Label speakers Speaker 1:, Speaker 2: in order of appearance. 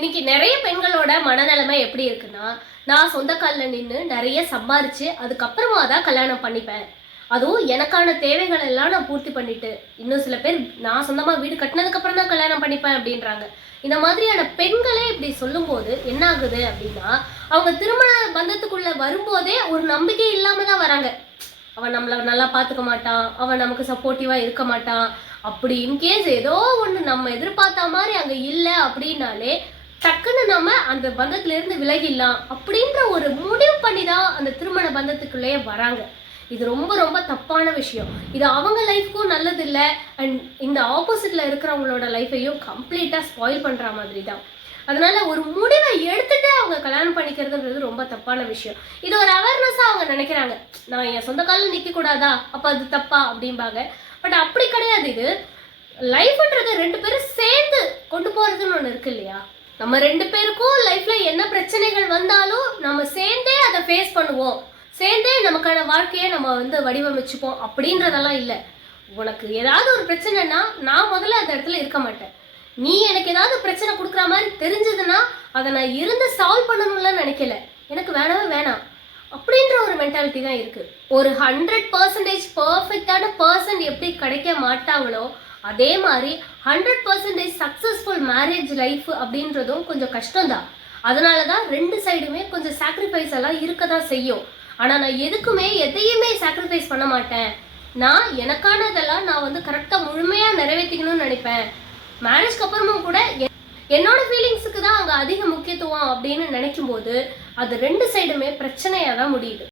Speaker 1: இன்னைக்கு நிறைய பெண்களோட மனநிலைமை எப்படி இருக்குன்னா நான் சொந்த காலில் நின்று நிறைய சம்பாரிச்சு அதுக்கப்புறமா தான் கல்யாணம் பண்ணிப்பேன். அதுவும் எனக்கான தேவைகள் எல்லாம் நான் பூர்த்தி பண்ணிட்டு இன்னும் சில பேர் நான் சொந்தமாக வீடு கட்டினதுக்கப்புறம் தான் கல்யாணம் பண்ணிப்பேன் அப்படின்றாங்க. இந்த மாதிரியான பெண்களே இப்படி சொல்லும்போது என்ன ஆகுது அப்படின்னா அவங்க திருமண பந்தத்துக்குள்ள வரும்போதே ஒரு நம்பிக்கை இல்லாம தான் வராங்க. அவன் நம்மளை நல்லா பார்த்துக்க மாட்டான் அவன் நமக்கு சப்போர்ட்டிவாக இருக்க மாட்டான். அப்படி இன்கேஸ் ஏதோ ஒன்று நம்ம எதிர்பார்த்த மாதிரி அங்கே இல்லை அப்படின்னாலே டக்குன்னு நம்ம அந்த பந்தத்திலேருந்து விலகிடலாம் அப்படின்ற ஒரு முடிவு பண்ணி தான் அந்த திருமண பந்தத்துக்குள்ளேயே வராங்க. இது ரொம்ப ரொம்ப தப்பான விஷயம். இது அவங்க லைஃப்க்கும் நல்லது இல்லை அண்ட் இந்த ஆப்போசிட்ல இருக்கிறவங்களோட லைஃபையும் கம்ப்ளீட்டாக ஸ்பாயில் பண்ணுற மாதிரி தான் அதனால ஒரு முடிவை எடுத்துட்டு அவங்க கல்யாணம் பண்ணிக்கிறதுன்றது ரொம்ப தப்பான விஷயம். இது ஒரு அவேர்னஸாக அவங்க நினைக்கிறாங்க. நான் என் சொந்த காலில் நிற்க கூடாதா? அப்போ அது தப்பா? அப்படிம்பாங்க. பட் அப்படி கிடையாது இது. லைஃப்ன்றது ரெண்டு பேரும் சேர்ந்து கொண்டு போகிறதுன்னு ஒன்று இருக்கு இல்லையா? நம்ம ரெண்டு பேருக்கும் லைஃப்ல என்ன பிரச்சனைகள் வந்தாலும் நம்ம சேர்ந்தே அதை ஃபேஸ் பண்ணுவோம். சேர்ந்தே நமக்கான வாழ்க்கையை நம்ம வந்து வடிவமைச்சுப்போம். அப்படின்றதெல்லாம் இல்லை. உனக்கு ஏதாவது ஒரு பிரச்சனைனா நான் முதல்ல அந்த இடத்துல இருக்க மாட்டேன். நீ எனக்கு ஏதாவது பிரச்சனை கொடுக்குற மாதிரி தெரிஞ்சதுன்னா அதை நான் இருந்து சால்வ் பண்ணணும்ல நினைக்கல. எனக்கு வேணவே வேணாம். அப்படின்ற ஒரு மென்டாலிட்டி தான் இருக்குது ஒரு ஹண்ட்ரட் பர்சன்டேஜ் பர்ஃபெக்டான பர்சன் எப்படி கிடைக்க மாட்டாங்களோ அதே மாதிரி hundred percentage successful marriage life அப்படின்றதும் கொஞ்சம் கஷ்டம்தான். அதனால தான் ரெண்டு சைடுமே கொஞ்சம் சாக்ரிஃபைஸ் எல்லாம் இருக்க தான் செய்யும். ஆனால் நான் எதுக்குமே எதையுமே சாக்ரிஃபைஸ் பண்ண மாட்டேன். நான் எனக்கானதெல்லாம் நான் வந்து கரெக்டாக முழுமையாக நிறைவேற்றிக்கணும்னு நினைப்பேன். மேரேஜ்க்கு அப்புறமும் கூட என்னோட ஃபீலிங்ஸுக்கு தான் அங்கே அதிக முக்கியத்துவம் அப்படின்னு நினைக்கும் போது அது ரெண்டு சைடுமே பிரச்சனையாக தான் முடியுது.